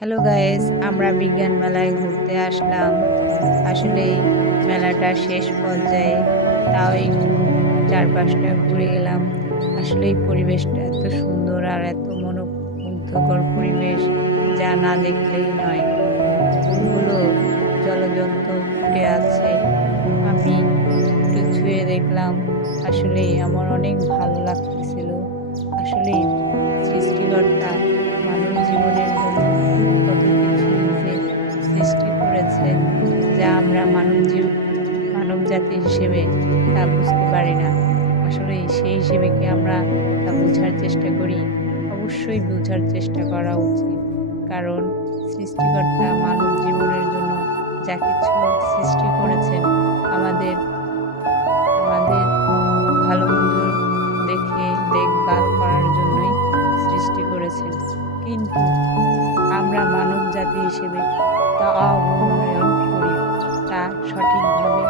Hello guys, আমরা বিজ্ঞান মেলায় ঘুরতে আসলাম। আসলে মেলাটা শেষ পর্যায়ে, তাও একটু চারপাশটা ঘুরে গেলাম। আসলে এই পরিবেশটা এত সুন্দর আর এত মনোমুগ্ধকর পরিবেশ, যা না দেখলেই নয়। ফুলগুলো জলজন্ত ফুটে আছে, আমি একটু ছুঁয়ে দেখলাম। আসলেই আমার অনেক ভালো লাগতেছিল। আসলেই সৃষ্টিকর্তা মানব জীবনের জন্য কত কিছুই যে সৃষ্টি করেছে, যা আমরা মানব জাতি হিসেবে তা বুঝতে পারি না। আসলে সেই হিসেবে কি আমরা তা বোঝার চেষ্টা করি? অবশ্যই বোঝার চেষ্টা করা উচিত, কারণ সৃষ্টিকর্তা মানব জীবনের জন্য যা কিছু সৃষ্টি করেছেন, আমাদের আমাদের ভালো মন্দ দেখে দেখভাল করার জন্যই সৃষ্টি করেছেন। কিন্তু আমরা মানব জাতি হিসেবে তা অবমূল্যায়ন করি, তা সঠিকভাবে